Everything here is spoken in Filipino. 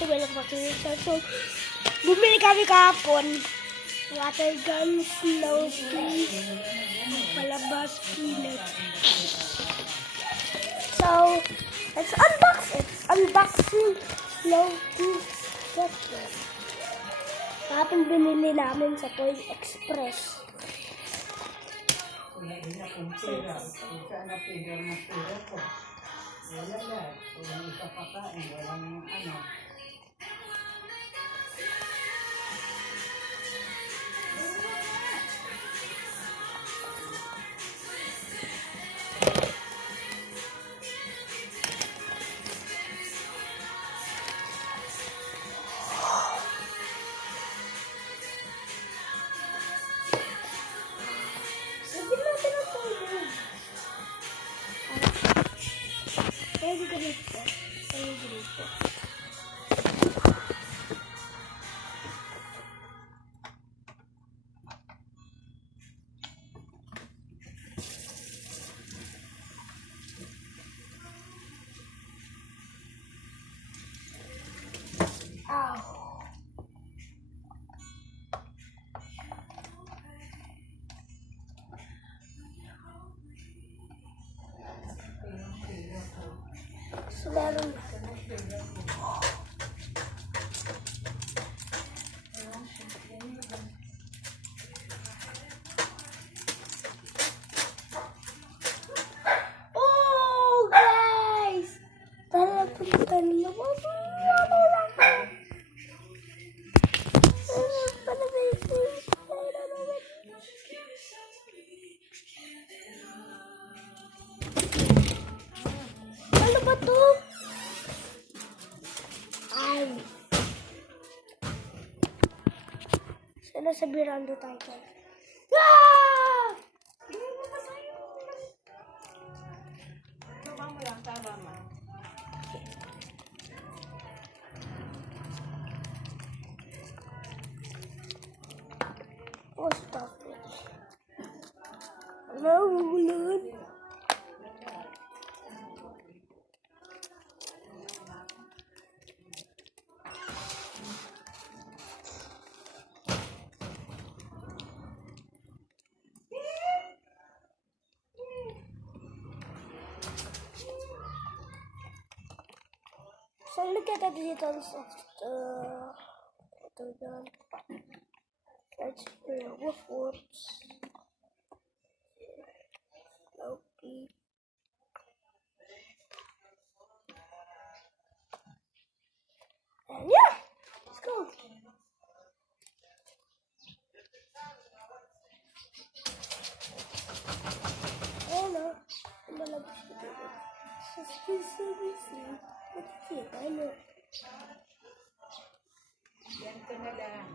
guys, welcome back to the channel. So, bumili kami kahapon. Water gun, snow peas, palabas, peanut. So, let's unbox it. Unboxing snow peas. Kahapon binili namin sa Toy Express. Wala din akong pera. Kung saan na pera ng pera ko. Wala lahat. Walang ikapakain. Walang ano. Pwede ganito. Pwede ganito. Ow. So, meron. Oh, guys! Tara, punta nila. Ano ba to? Ay. Sana sa Miranda tayo. Ah! Tama mo lang. Tama mo. Oh, stop it. Ano, magulan? So look at the details of the gun. Let's play woof whoops. Loki. And yeah, let's go. Oh no, I'm gonna be I know. Yan ka na lang.